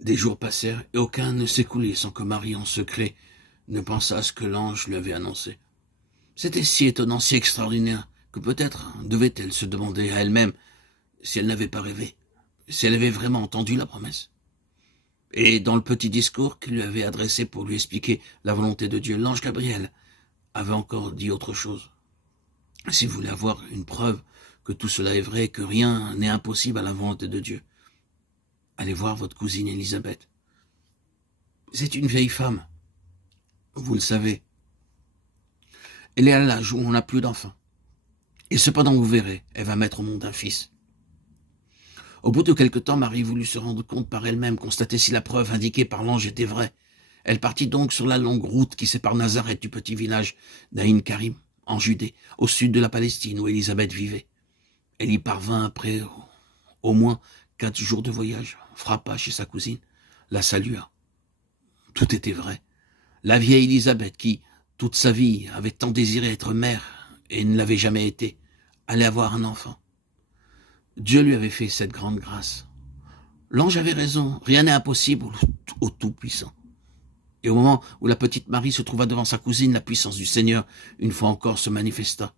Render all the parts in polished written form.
Des jours passèrent et aucun ne s'écoulait sans que Marie, en secret, ne pensât à ce que l'ange lui avait annoncé. C'était si étonnant, si extraordinaire, que peut-être devait-elle se demander à elle-même si elle n'avait pas rêvé, si elle avait vraiment entendu la promesse. Et dans le petit discours qu'il lui avait adressé pour lui expliquer la volonté de Dieu, l'ange Gabriel avait encore dit autre chose. Si vous voulez avoir une preuve que tout cela est vrai, que rien n'est impossible à la volonté de Dieu, allez voir votre cousine Élisabeth. C'est une vieille femme, vous le savez. Elle est à l'âge où on n'a plus d'enfants. Et cependant, vous verrez, elle va mettre au monde un fils. Au bout de quelque temps, Marie voulut se rendre compte par elle-même, constater si la preuve indiquée par l'ange était vraie. Elle partit donc sur la longue route qui sépare Nazareth du petit village d'Aïn Karim, en Judée, au sud de la Palestine, où Élisabeth vivait. Elle y parvint après au moins 4 jours de voyage, frappa chez sa cousine, la salua. Tout était vrai. La vieille Élisabeth, qui, toute sa vie, avait tant désiré être mère et ne l'avait jamais été, allait avoir un enfant. Dieu lui avait fait cette grande grâce. L'ange avait raison, rien n'est impossible au Tout-Puissant. Et au moment où la petite Marie se trouva devant sa cousine, la puissance du Seigneur, une fois encore, se manifesta.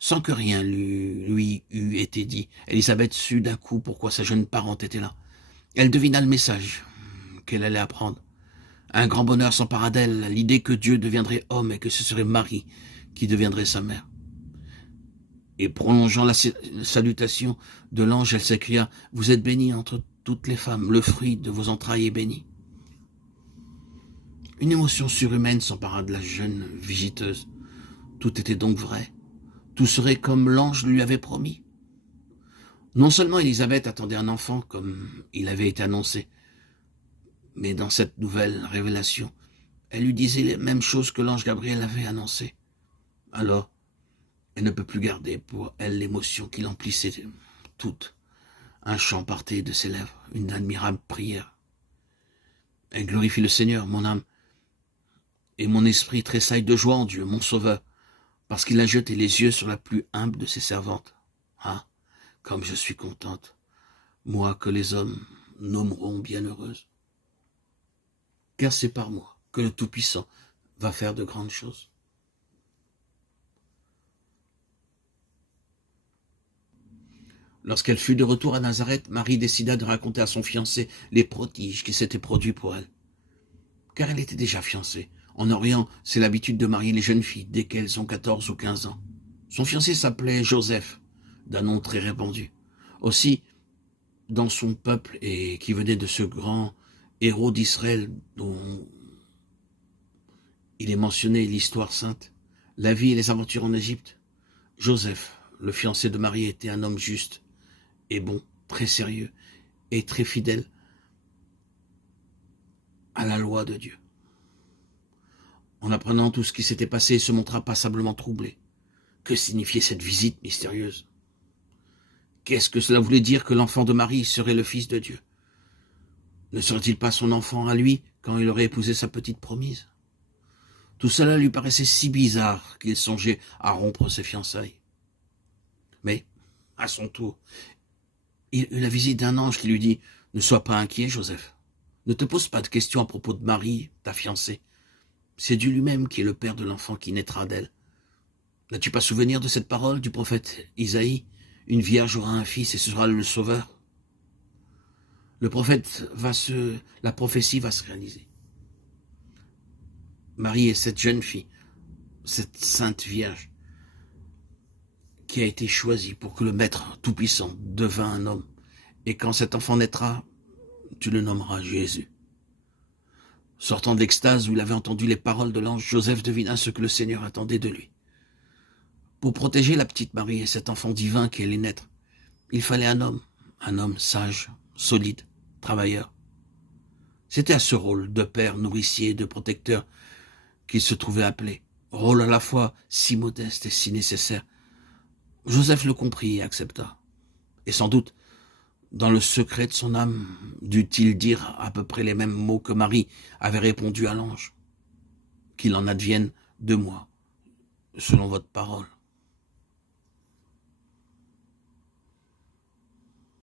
Sans que rien lui eût été dit, Élisabeth sut d'un coup pourquoi sa jeune parente était là. Elle devina le message qu'elle allait apprendre. Un grand bonheur s'empara d'elle, l'idée que Dieu deviendrait homme et que ce serait Marie qui deviendrait sa mère. Et prolongeant la salutation de l'ange, elle s'écria « Vous êtes bénie entre toutes les femmes, le fruit de vos entrailles est béni. » Une émotion surhumaine s'empara de la jeune visiteuse. Tout était donc vrai. Tout serait comme l'ange lui avait promis. Non seulement Élisabeth attendait un enfant comme il avait été annoncé, mais dans cette nouvelle révélation, elle lui disait les mêmes choses que l'ange Gabriel avait annoncées. Alors, elle ne peut plus garder pour elle l'émotion qui l'emplissait toute. Un chant partait de ses lèvres, une admirable prière. Elle glorifie le Seigneur, mon âme, et mon esprit tressaille de joie en Dieu, mon Sauveur, parce qu'il a jeté les yeux sur la plus humble de ses servantes. Ah, comme je suis contente, moi que les hommes nommeront bienheureuse. Car c'est par moi que le Tout-Puissant va faire de grandes choses. Lorsqu'elle fut de retour à Nazareth, Marie décida de raconter à son fiancé les prodiges qui s'étaient produits pour elle. Car elle était déjà fiancée. En Orient, c'est l'habitude de marier les jeunes filles dès qu'elles ont 14 ou 15 ans. Son fiancé s'appelait Joseph, d'un nom très répandu. Aussi, dans son peuple, et qui venait de ce grand héros d'Israël dont il est mentionné l'histoire sainte, la vie et les aventures en Égypte, Joseph, le fiancé de Marie, était un homme juste et bon, très sérieux et très fidèle à la loi de Dieu. En apprenant tout ce qui s'était passé, il se montra passablement troublé. Que signifiait cette visite mystérieuse? Qu'est-ce que cela voulait dire que l'enfant de Marie serait le fils de Dieu? Ne serait-il pas son enfant à lui quand il aurait épousé sa petite promise? Tout cela lui paraissait si bizarre qu'il songeait à rompre ses fiançailles. Mais, à son tour, il eut la visite d'un ange qui lui dit « Ne sois pas inquiet, Joseph. Ne te pose pas de questions à propos de Marie, ta fiancée. C'est Dieu lui-même qui est le père de l'enfant qui naîtra d'elle. N'as-tu pas souvenir de cette parole du prophète Isaïe? Une vierge aura un fils et ce sera le sauveur. La prophétie va se réaliser. Marie est cette jeune fille, cette sainte vierge, qui a été choisie pour que le Maître Tout-Puissant devint un homme. Et quand cet enfant naîtra, tu le nommeras Jésus. » Sortant de l'extase où il avait entendu les paroles de l'ange, Joseph devina ce que le Seigneur attendait de lui. Pour protéger la petite Marie et cet enfant divin qui allait naître, il fallait un homme sage, solide, travailleur. C'était à ce rôle de père, nourricier, de protecteur qu'il se trouvait appelé, rôle à la fois si modeste et si nécessaire. Joseph le comprit et accepta. Et sans doute, dans le secret de son âme, dut-il dire à peu près les mêmes mots que Marie avait répondu à l'ange. Qu'il en advienne de moi, selon votre parole.